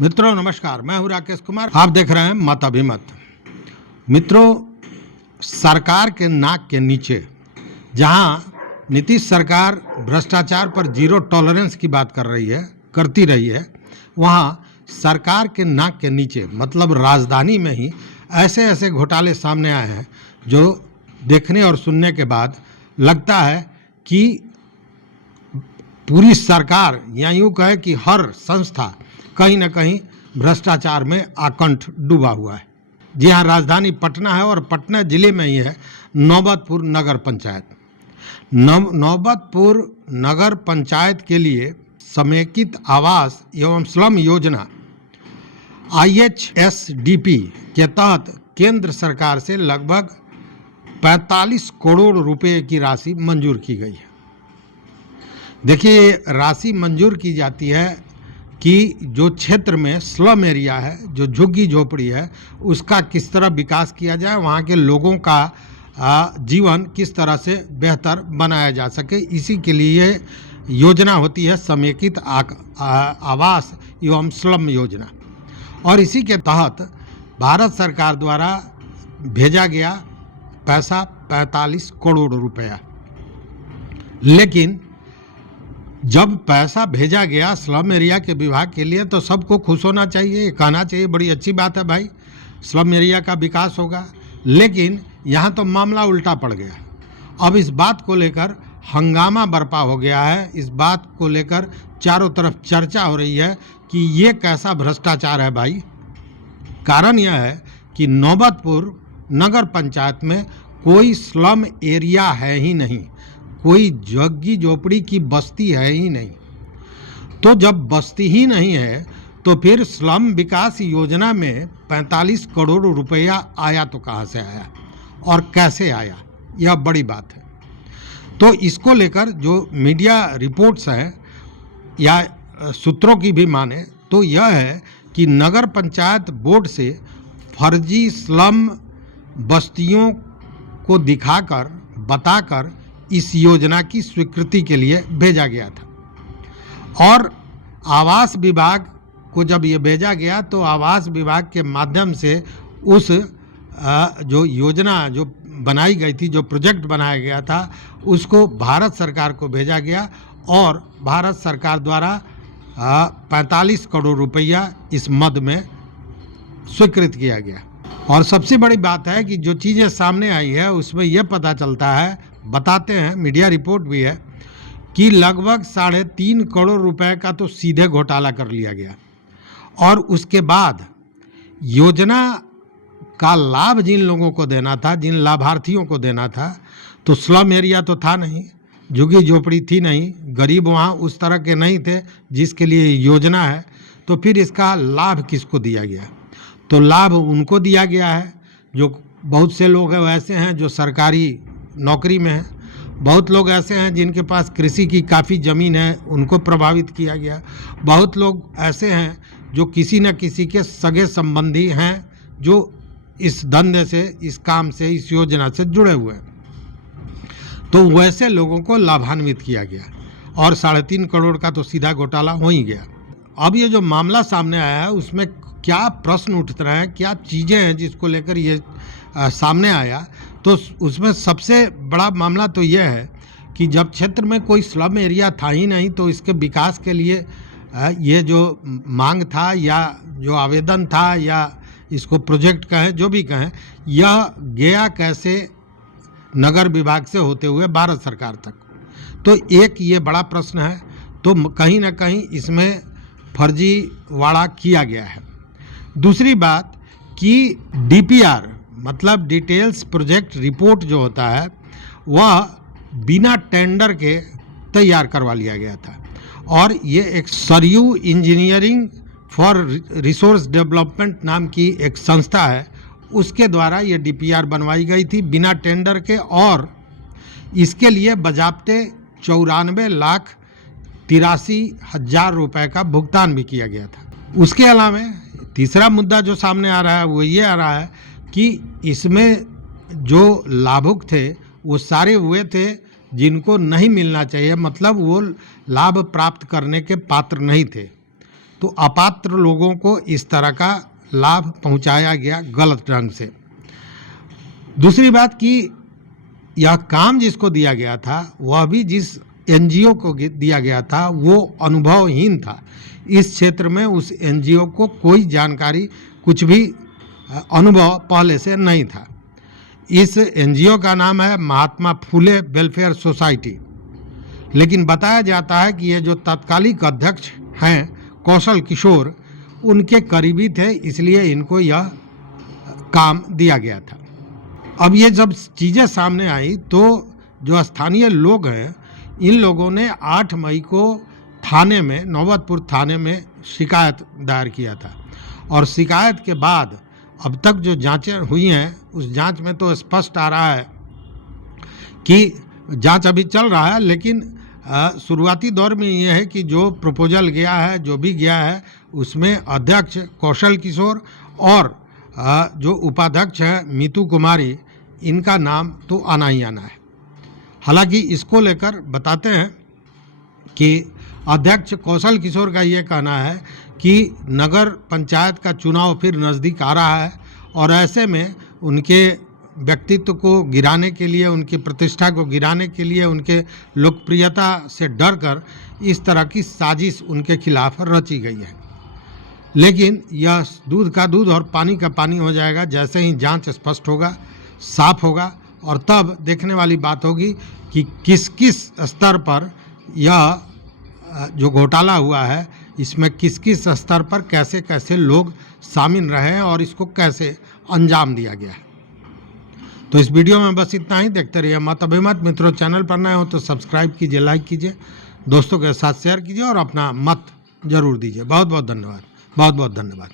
मित्रों नमस्कार, मैं हूं राकेश कुमार। आप देख रहे हैं मत अभिमत। मित्रों, सरकार के नाक के नीचे जहां नीतीश सरकार भ्रष्टाचार पर जीरो टॉलरेंस की बात करती रही है, वहां सरकार के नाक के नीचे मतलब राजधानी में ही ऐसे ऐसे घोटाले सामने आए हैं जो देखने और सुनने के बाद लगता है कि पूरी सरकार या यूँ कहे कि हर संस्था कहीं न कहीं भ्रष्टाचार में आकंठ डूबा हुआ है। जी हाँ, राजधानी पटना है और पटना जिले में ही है नौबतपुर नगर पंचायत। नौबतपुर नगर पंचायत के लिए समेकित आवास एवं स्लम योजना IHSDP के तहत केंद्र सरकार से लगभग 45 करोड़ रुपए की राशि मंजूर की गई है। देखिए, राशि मंजूर की जाती है कि जो क्षेत्र में स्लम एरिया है, जो झुग्गी झोपड़ी है, उसका किस तरह विकास किया जाए, वहाँ के लोगों का जीवन किस तरह से बेहतर बनाया जा सके। इसी के लिए योजना होती है समेकित आवास एवं स्लम योजना, और इसी के तहत भारत सरकार द्वारा भेजा गया पैसा 45 करोड़ रुपया। लेकिन जब पैसा भेजा गया स्लम एरिया के विभाग के लिए तो सबको खुश होना चाहिए, कहना चाहिए बड़ी अच्छी बात है भाई, स्लम एरिया का विकास होगा। लेकिन यहाँ तो मामला उल्टा पड़ गया। अब इस बात को लेकर हंगामा बरपा हो गया है। इस बात को लेकर चारों तरफ चर्चा हो रही है कि ये कैसा भ्रष्टाचार है भाई। कारण यह है कि नौबतपुर नगर पंचायत में कोई स्लम एरिया है ही नहीं, कोई झुग्गी झोपड़ी की बस्ती है ही नहीं। तो जब बस्ती ही नहीं है तो फिर स्लम विकास योजना में 45 करोड़ रुपया आया तो कहाँ से आया और कैसे आया, यह बड़ी बात है। तो इसको लेकर जो मीडिया रिपोर्ट्स हैं या सूत्रों की भी माने तो यह है कि नगर पंचायत बोर्ड से फर्जी स्लम बस्तियों को दिखाकर बताकर इस योजना की स्वीकृति के लिए भेजा गया था। और आवास विभाग को जब ये भेजा गया तो आवास विभाग के माध्यम से उस जो योजना जो बनाई गई थी, जो प्रोजेक्ट बनाया गया था, उसको भारत सरकार को भेजा गया और भारत सरकार द्वारा 45 करोड़ रुपया इस मद में स्वीकृत किया गया। और सबसे बड़ी बात है कि जो चीज़ें सामने आई है उसमें यह पता चलता है, बताते हैं, मीडिया रिपोर्ट भी है कि लगभग 3.5 करोड़ रुपए का तो सीधे घोटाला कर लिया गया। और उसके बाद योजना का लाभ जिन लोगों को देना था, जिन लाभार्थियों को देना था, तो स्लम एरिया तो था नहीं, झुग्गी झोपड़ी थी नहीं, गरीब वहाँ उस तरह के नहीं थे जिसके लिए योजना है। तो फिर इसका लाभ किसको दिया गया? तो लाभ उनको दिया गया है जो बहुत से लोग हैं ऐसे हैं जो सरकारी नौकरी में हैं, बहुत लोग ऐसे हैं जिनके पास कृषि की काफ़ी ज़मीन है, उनको प्रभावित किया गया। बहुत लोग ऐसे हैं जो किसी न किसी के सगे संबंधी हैं जो इस धंधे से, इस काम से, इस योजना से जुड़े हुए हैं। तो वैसे लोगों को लाभान्वित किया गया और 3.5 करोड़ का तो सीधा घोटाला हो ही गया। अब ये जो मामला सामने आया है उसमें क्या प्रश्न उठ रहे हैं, क्या चीज़ें हैं जिसको लेकर ये सामने आया, तो उसमें सबसे बड़ा मामला तो यह है कि जब क्षेत्र में कोई स्लम एरिया था ही नहीं तो इसके विकास के लिए ये जो मांग था या जो आवेदन था या इसको प्रोजेक्ट कहें, जो भी कहें, यह गया कैसे नगर विभाग से होते हुए भारत सरकार तक। तो एक ये बड़ा प्रश्न है। तो कहीं ना कहीं इसमें फर्जीवाड़ा किया गया है। दूसरी बात कि DPR मतलब डिटेल्स प्रोजेक्ट रिपोर्ट जो होता है वह बिना टेंडर के तैयार करवा लिया गया था। और ये एक Saryu engineering for resource development नाम की एक संस्था है, उसके द्वारा ये DPR बनवाई गई थी बिना टेंडर के, और इसके लिए बजाबते 94,83,000 रुपए का भुगतान भी किया गया था। उसके अलावा तीसरा मुद्दा जो सामने आ रहा है वो ये आ रहा है कि इसमें जो लाभुक थे वो सारे हुए थे जिनको नहीं मिलना चाहिए, मतलब वो लाभ प्राप्त करने के पात्र नहीं थे। तो अपात्र लोगों को इस तरह का लाभ पहुंचाया गया गलत ढंग से। दूसरी बात कि यह काम जिसको दिया गया था वह भी जिस एनजीओ को दिया गया था वो अनुभवहीन था। इस क्षेत्र में उस एनजीओ को कोई जानकारी, कुछ भी अनुभव पहले से नहीं था। इस एनजीओ का नाम है महात्मा फुले वेलफेयर सोसाइटी, लेकिन बताया जाता है कि ये जो तत्कालिक अध्यक्ष हैं कौशल किशोर, उनके करीबी थे, इसलिए इनको यह काम दिया गया था। अब ये जब चीज़ें सामने आई तो जो स्थानीय लोग हैं, इन लोगों ने 8 मई को थाने में, नौबतपुर थाने में शिकायत दायर किया था। और शिकायत के बाद अब तक जो जांचें हुई हैं, उस जांच में तो स्पष्ट आ रहा है कि जांच अभी चल रहा है, लेकिन शुरुआती दौर में ये है कि जो प्रपोजल गया है, जो भी गया है, उसमें अध्यक्ष कौशल किशोर और जो उपाध्यक्ष हैं मीतू कुमारी, इनका नाम तो आना ही आना है। हालांकि इसको लेकर बताते हैं कि अध्यक्ष कौशल किशोर का ये कहना है कि नगर पंचायत का चुनाव फिर नज़दीक आ रहा है और ऐसे में उनके व्यक्तित्व को गिराने के लिए, उनकी प्रतिष्ठा को गिराने के लिए, उनके लोकप्रियता से डर कर इस तरह की साजिश उनके खिलाफ रची गई है। लेकिन यह दूध का दूध और पानी का पानी हो जाएगा जैसे ही जांच स्पष्ट होगा, साफ होगा, और तब देखने वाली बात होगी कि किस किस स्तर पर यह जो घोटाला हुआ है, इसमें किस किस स्तर पर कैसे कैसे लोग शामिल रहे हैं और इसको कैसे अंजाम दिया गया है। तो इस वीडियो में बस इतना ही। देखते रहिए मत अभिमत। मित्रों, चैनल पर नए हो तो सब्सक्राइब कीजिए, लाइक कीजिए, दोस्तों के साथ शेयर कीजिए और अपना मत जरूर दीजिए। बहुत बहुत धन्यवाद, बहुत बहुत धन्यवाद।